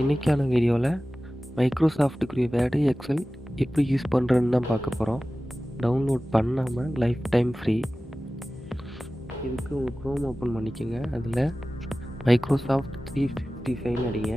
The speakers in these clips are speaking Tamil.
இன்றைக்கான வீடியோவில் மைக்ரோசாஃப்ட்டுக்குரிய வேர்டு எக்ஸல் எப்படி யூஸ் பண்ணுறதுன்னு தான் பார்க்க போகிறோம். டவுன்லோட் பண்ணாமல் லைஃப் டைம் ஃப்ரீ. இதுக்கு உங்கள் க்ரோம் ஓப்பன் பண்ணிக்கோங்க. அதில் மைக்ரோசாஃப்ட் 365 அடிங்க.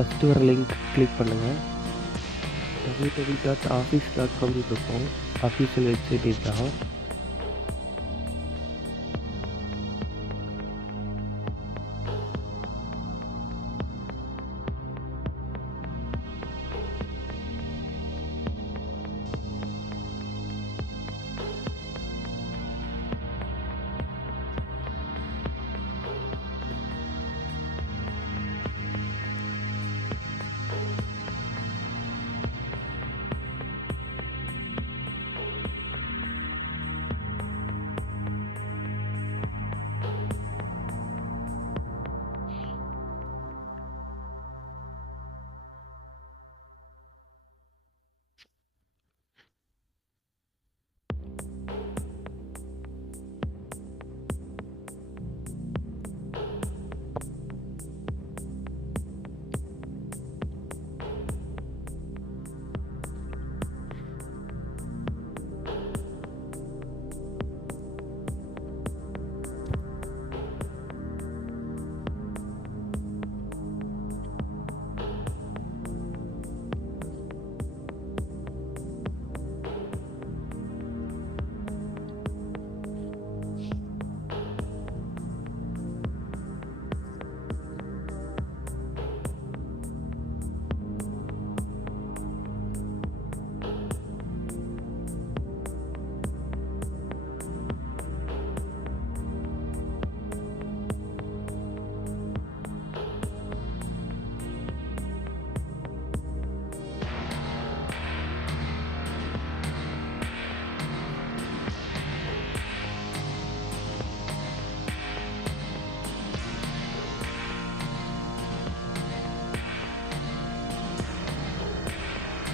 ஃபஸ்ட்டு வர லிங்க் கிளிக் பண்ணுங்கள். www.office.com இருக்கும். அஃபீஷியல் வெப்சைட் இதுதான்.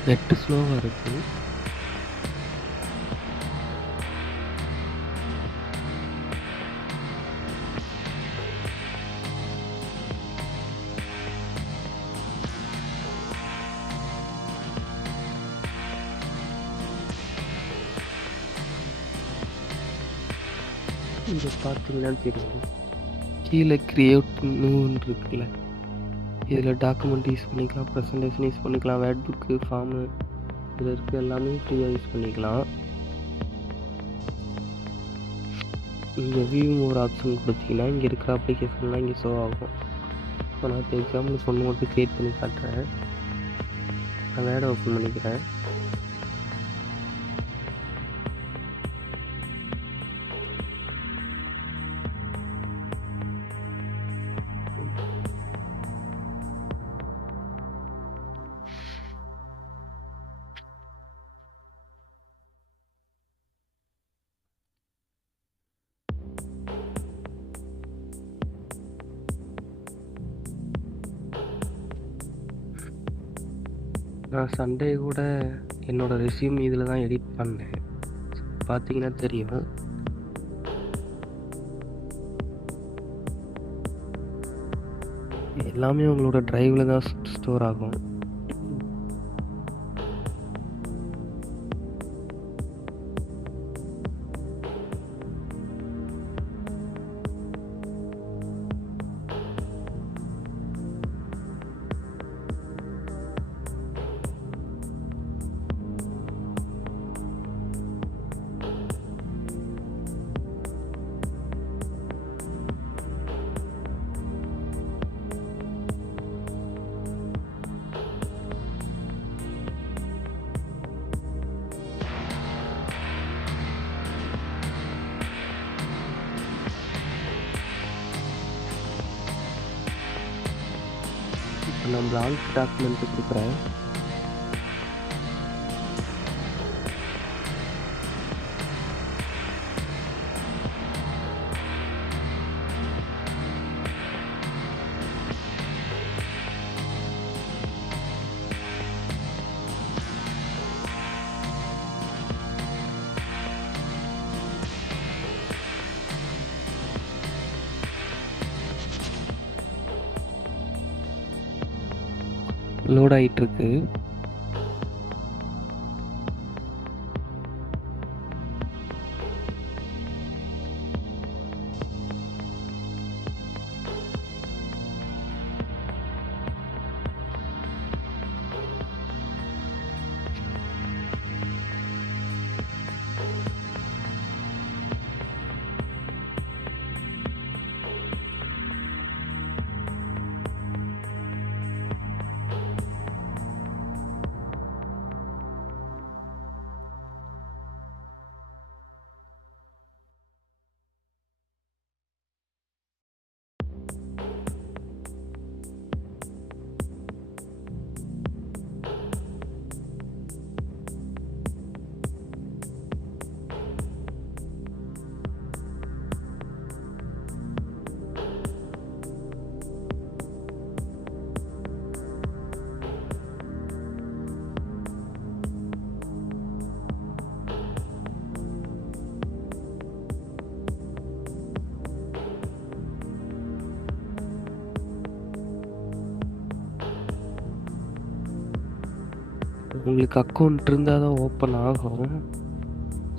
நெட்டு ஸ்லோவாக இருக்குது. இங்கே பார்த்தீங்கன்னா தெரியும், கீழே கிரியேட் நியூன்னு இருக்குல்ல, இதில் டாக்குமெண்ட் யூஸ் பண்ணிக்கலாம், ப்ரெசன்டேஷன் யூஸ் பண்ணிக்கலாம், வேர்ட் புக்கு, ஃபார்மு, இதில் இருக்க எல்லாமே ஃப்ரீயாக யூஸ் பண்ணிக்கலாம். இங்கே வியூ மோர் ஆப்ஷன் கொடுத்தீங்கன்னா இங்கே இருக்கிற அப்ளிகேஷன்லாம் இங்கே ஷோ ஆகும். இப்போ நான் இப்போ எக்ஸாம்பிளுக்கு ஒன்று மட்டும் க்ரியேட் பண்ணி காட்டுறேன். நான் வேர்டை ஓப்பன் பண்ணிக்கிறேன். நான் சண்டே கூட என்னோடய ரெஸ்யூம் இதில் தான் எடிட் பண்ணேன். பார்த்தீங்கன்னா தெரியும். எல்லாமே உங்களோட டிரைவில் தான் ஸ்டோர் ஆகும். நான் blank டாக்குமெண்ட் கொடுக்குறேன். லோட் ஆகிட்டுருக்கு. உங்களுக்கு அக்கௌண்ட் இருந்தால் தான் ஓப்பன் ஆகும்.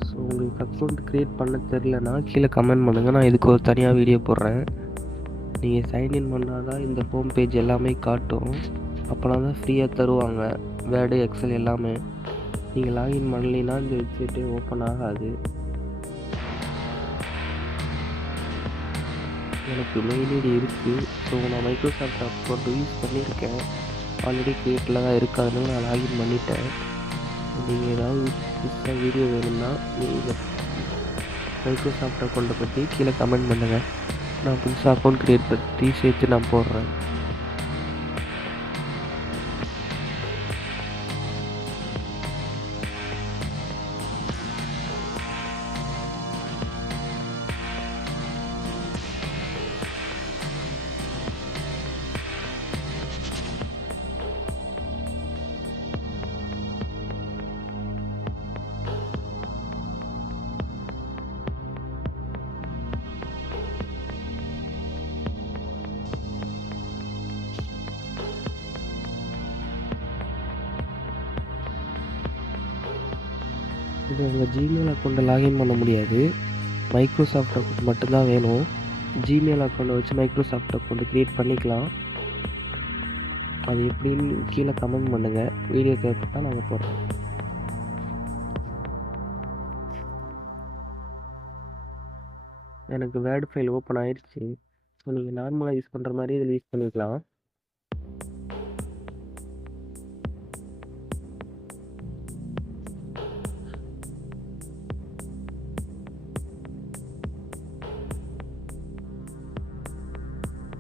ஸோ உங்களுக்கு அக்கௌண்ட் க்ரியேட் பண்ண தெரிலனா கீழே கமெண்ட் பண்ணுங்கள். நான் இதுக்கு ஒரு தனியாக வீடியோ போடுறேன். நீங்கள் சைன்இன் பண்ணால் தான் இந்த ஹோம் பேஜ் எல்லாமே காட்டும். அப்போனா தான் ஃப்ரீயாக தருவாங்க வேர்டு, எக்ஸல் எல்லாமே. நீங்கள் லாகின் பண்ணலைன்னா இந்த வெப்சைட்டே ஓப்பன் ஆகாது. எனக்கு மெயில் ஐடி இருக்குது. ஸோ நான் மைக்ரோசாஃப்ட் அக்கௌண்ட் யூஸ் பண்ணியிருக்கேன். ஆல்ரெடி க்ரியேட்டில் தான் இருக்காதுன்னு நான் லாகின் பண்ணிட்டேன். நீங்கள் ஏதாவது புதுசாக வீடியோ வேணும்னா நீங்கள் மைக்ரோசாஃப்ட் அக்கௌண்ட்டை பற்றி கீழே கமெண்ட் பண்ணுங்கள். நான் புதுசாக அக்கௌண்ட் க்ரியேட் பற்றி சேர்த்து நான் போடுறேன். இது உங்கள் ஜிமெயில் அக்கௌண்ட்டை லாகின் பண்ண முடியாது. மைக்ரோசாஃப்ட் அக்கௌண்ட் மட்டும்தான் வேணும். ஜிமெயில் அக்கௌண்ட்டை வச்சு மைக்ரோசாஃப்ட் அக்கௌண்ட்டு க்ரியேட் பண்ணிக்கலாம். அது எப்படின்னு கீழே கமெண்ட் பண்ணுங்கள். வீடியோ தேவைப்பட்டால் நாங்கள் போடுறோம். எனக்கு வேர்டு ஃபைல் ஓப்பன் ஆயிடுச்சு. ஸோ நீங்கள் நார்மலாக யூஸ் பண்ணுற மாதிரி இதில் யூஸ் பண்ணிக்கலாம்.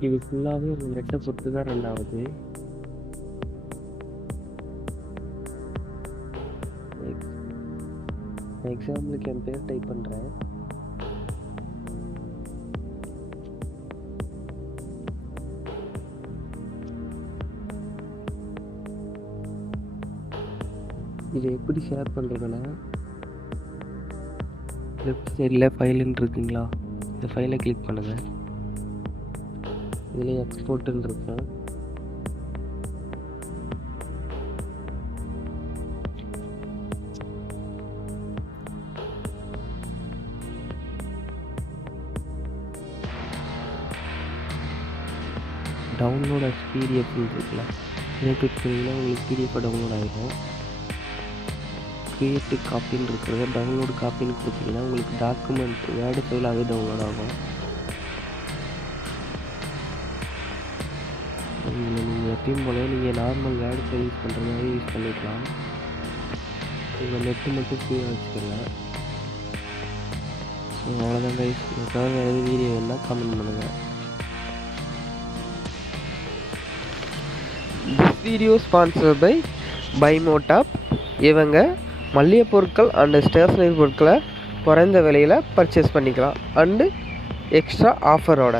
இது ஃபுல்லாகவே உங்கள் நெட்டை பொறுத்து தான் ரன் ஆகுது. எக்ஸாம்பிளுக்கு என் பேர் டைப் பண்ணுறேன். இதை எப்படி ஷேர் பண்ணுறதுன்னா, லெஃப்ட் சைடில் ஃபைலுன்னு இருக்குங்களா, இந்த ஃபைலை கிளிக் பண்ணுங்கள். இதில் எக்ஸ்போர்ட்டுன்னு இருக்கும். டவுன்லோட் அஸ் பிடிஎஃப்னு இருக்குல்ல, இதை கிளிக் பண்ணிங்கன்னா உங்களுக்கு பிடிஎஃப் டவுன்லோட் ஆகிடும். க்ரியேட்டிவ் காப்பின்னு இருக்கிறத டவுன்லோடு காப்பின்னு கொடுத்தீங்கன்னா உங்களுக்கு டாக்குமெண்ட் வேர்டு ஃபைலாகவே டவுன்லோட் ஆகும். நீங்கள் எப்பயும் போல நீங்கள் நார்மல் வேர்டு ஃபைல் யூஸ் பண்ணுற மாதிரி யூஸ் பண்ணிக்கலாம். உங்கள் நெட்டு மட்டும் ஃப்ரீயாக வச்சுக்கோங்க. ஸோ அவ்வளோதான் கைஸ். இதுக்காக எதாவது வீடியோ வேணுன்னா கமெண்ட் பண்ணுங்கள். திஸ் வீடியோ ஸ்பான்சர் பை பைமோடாப். இவங்க மளிகை பொருட்கள் அண்டு ஸ்டேஷ்னரி பொருட்களை குறைந்த விலையில் பர்ச்சேஸ் பண்ணிக்கலாம் அண்டு எக்ஸ்ட்ரா ஆஃபரோட.